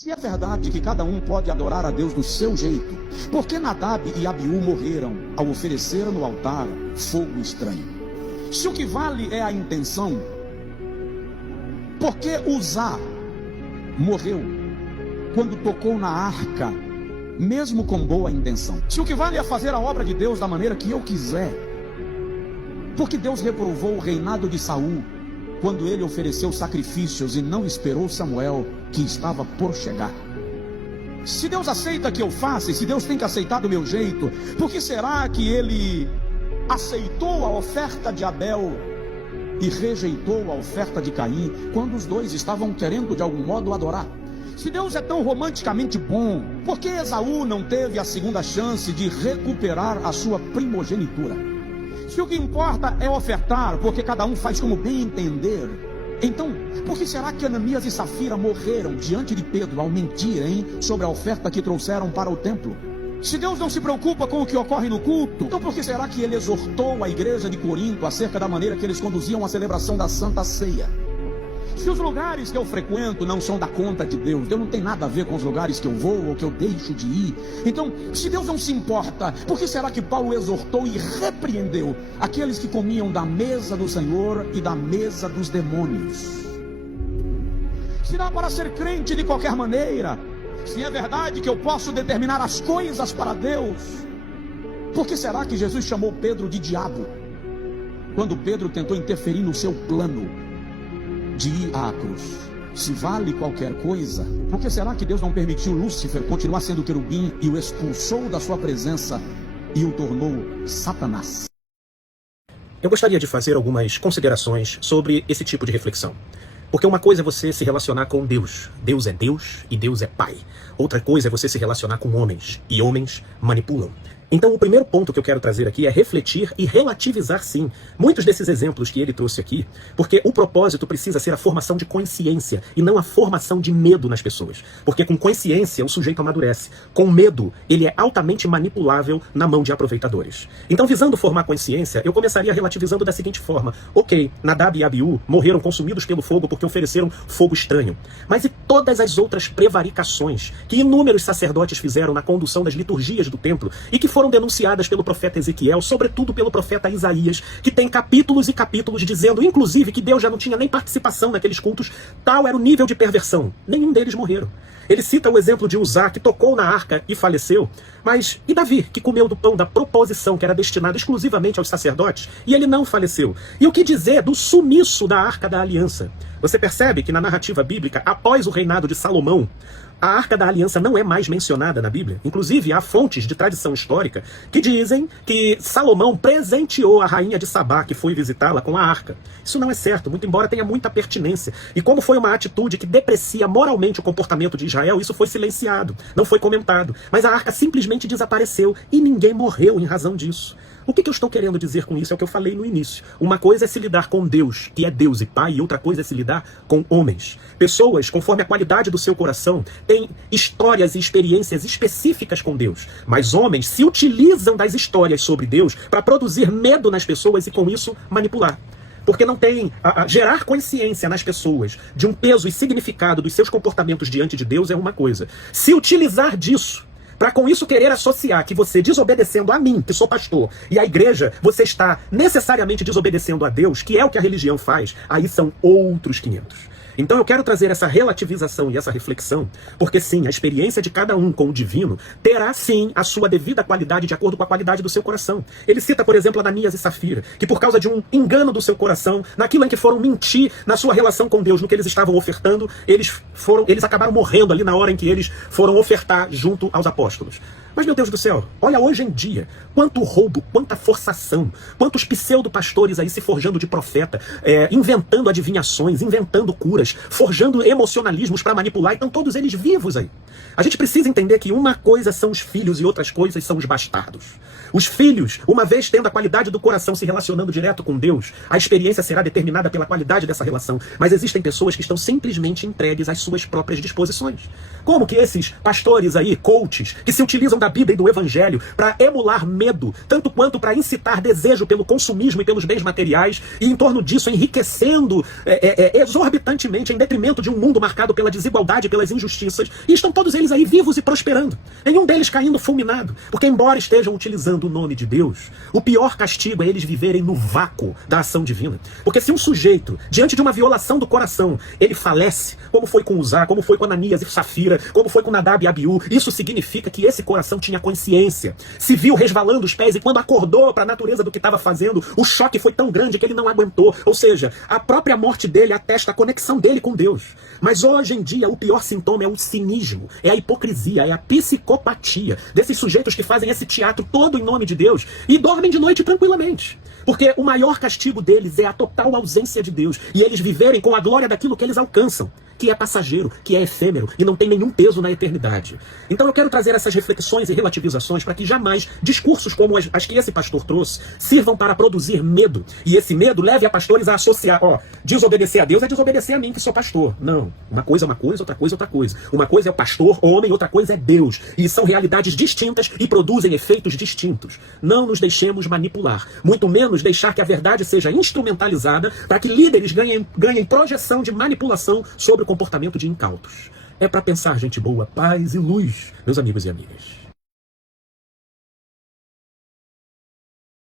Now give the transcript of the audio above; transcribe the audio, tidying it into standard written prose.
Se é verdade que cada um pode adorar a Deus do seu jeito, por que Nadab e Abiú morreram ao oferecer no altar fogo estranho? Se o que vale é a intenção, por que Uzá morreu quando tocou na arca, mesmo com boa intenção? Se o que vale é fazer a obra de Deus da maneira que eu quiser, por que Deus reprovou o reinado de Saul quando ele ofereceu sacrifícios e não esperou Samuel, que estava por chegar? Se Deus aceita que eu faça, e se Deus tem que aceitar do meu jeito, por que será que ele aceitou a oferta de Abel e rejeitou a oferta de Caim, quando os dois estavam querendo de algum modo adorar? Se Deus é tão romanticamente bom, por que Esaú não teve a segunda chance de recuperar a sua primogenitura? Se o que importa é ofertar, porque cada um faz como bem entender, então, por que será que Ananias e Safira morreram diante de Pedro ao mentirem sobre a oferta que trouxeram para o templo? Se Deus não se preocupa com o que ocorre no culto, então por que será que ele exortou a igreja de Corinto acerca da maneira que eles conduziam a celebração da Santa Ceia? Se os lugares que eu frequento não são da conta de Deus, Deus não tem nada a ver com os lugares que eu vou ou que eu deixo de ir. Então, se Deus não se importa, por que será que Paulo exortou e repreendeu aqueles que comiam da mesa do Senhor e da mesa dos demônios? Se dá para ser crente de qualquer maneira, se é verdade que eu posso determinar as coisas para Deus, por que será que Jesus chamou Pedro de diabo quando Pedro tentou interferir no seu plano de ir à cruz? Se vale qualquer coisa, por que será que Deus não permitiu Lúcifer continuar sendo querubim e o expulsou da sua presença e o tornou Satanás? Eu gostaria de fazer algumas considerações sobre esse tipo de reflexão. Porque uma coisa é você se relacionar com Deus. Deus é Deus e Deus é Pai. Outra coisa é você se relacionar com homens, e homens manipulam. Então o primeiro ponto que eu quero trazer aqui é refletir e relativizar, sim, muitos desses exemplos que ele trouxe aqui, porque o propósito precisa ser a formação de consciência e não a formação de medo nas pessoas. Porque com consciência o sujeito amadurece. Com medo, ele é altamente manipulável na mão de aproveitadores. Então, visando formar consciência, eu começaria relativizando da seguinte forma: ok, Nadab e Abiú morreram consumidos pelo fogo porque ofereceram fogo estranho. Mas e todas as outras prevaricações que inúmeros sacerdotes fizeram na condução das liturgias do templo e que foram denunciadas pelo profeta Ezequiel, sobretudo pelo profeta Isaías, que tem capítulos e capítulos dizendo, inclusive, que Deus já não tinha nem participação naqueles cultos? Tal era o nível de perversão. Nenhum deles morreram. Ele cita o exemplo de Uzá, que tocou na arca e faleceu. Mas e Davi, que comeu do pão da proposição, que era destinado exclusivamente aos sacerdotes, e ele não faleceu? E o que dizer do sumiço da arca da aliança? Você percebe que na narrativa bíblica, após o reinado de Salomão, a Arca da Aliança não é mais mencionada na Bíblia. Inclusive, há fontes de tradição histórica que dizem que Salomão presenteou a rainha de Sabá, que foi visitá-la, com a arca. Isso não é certo, muito embora tenha muita pertinência. E como foi uma atitude que deprecia moralmente o comportamento de Israel, isso foi silenciado, não foi comentado. Mas a arca simplesmente desapareceu e ninguém morreu em razão disso. O que eu estou querendo dizer com isso é o que eu falei no início. Uma coisa é se lidar com Deus, que é Deus e Pai, e outra coisa é se lidar com homens. Pessoas, conforme a qualidade do seu coração, têm histórias e experiências específicas com Deus. Mas homens se utilizam das histórias sobre Deus para produzir medo nas pessoas e com isso manipular. Porque não tem gerar consciência nas pessoas de um peso e significado dos seus comportamentos diante de Deus é uma coisa. Se utilizar disso para com isso querer associar que você desobedecendo a mim, que sou pastor, e a igreja, você está necessariamente desobedecendo a Deus, que é o que a religião faz, aí são outros 500. Então eu quero trazer essa relativização e essa reflexão, porque sim, a experiência de cada um com o divino terá sim a sua devida qualidade de acordo com a qualidade do seu coração. Ele cita, por exemplo, Ananias e Safira, que por causa de um engano do seu coração, naquilo em que foram mentir na sua relação com Deus, no que eles estavam ofertando, eles acabaram morrendo ali na hora em que eles foram ofertar junto aos apóstolos. Mas, meu Deus do céu, olha hoje em dia, quanto roubo, quanta forçação, quantos pseudo-pastores aí se forjando de profeta, inventando adivinhações, inventando curas, forjando emocionalismos para manipular, e estão todos eles vivos aí. A gente precisa entender que uma coisa são os filhos e outras coisas são os bastardos. Os filhos, uma vez tendo a qualidade do coração se relacionando direto com Deus, a experiência será determinada pela qualidade dessa relação. Mas existem pessoas que estão simplesmente entregues às suas próprias disposições. Como que esses pastores aí, coaches, que se utilizam da da Bíblia e do Evangelho para emular medo, tanto quanto para incitar desejo pelo consumismo e pelos bens materiais, e em torno disso enriquecendo exorbitantemente em detrimento de um mundo marcado pela desigualdade e pelas injustiças, e estão todos eles aí vivos e prosperando, nenhum deles caindo fulminado, porque embora estejam utilizando o nome de Deus, o pior castigo é eles viverem no vácuo da ação divina. Porque se um sujeito, diante de uma violação do coração, ele falece, como foi com Uzá, como foi com Ananias e Safira, como foi com Nadab e Abiú, isso significa que esse coração tinha consciência, se viu resvalando os pés, e quando acordou para a natureza do que estava fazendo, o choque foi tão grande que ele não aguentou. Ou seja, a própria morte dele atesta a conexão dele com Deus. Mas hoje em dia o pior sintoma é o cinismo, é a hipocrisia, é a psicopatia desses sujeitos que fazem esse teatro todo em nome de Deus e dormem de noite tranquilamente. Porque o maior castigo deles é a total ausência de Deus, e eles viverem com a glória daquilo que eles alcançam, que é passageiro, que é efêmero e não tem nenhum peso na eternidade. Então eu quero trazer essas reflexões e relativizações para que jamais discursos como as que esse pastor trouxe sirvam para produzir medo, e esse medo leve a pastores a associar, desobedecer a Deus é desobedecer a mim que sou pastor. Não, uma coisa é uma coisa, outra coisa é outra coisa. Uma coisa é o pastor, homem, outra coisa é Deus, e são realidades distintas e produzem efeitos distintos. Não nos deixemos manipular, muito menos deixar que a verdade seja instrumentalizada para que líderes ganhem projeção de manipulação sobre o comportamento de incautos. É para pensar, gente boa, paz e luz, meus amigos e amigas.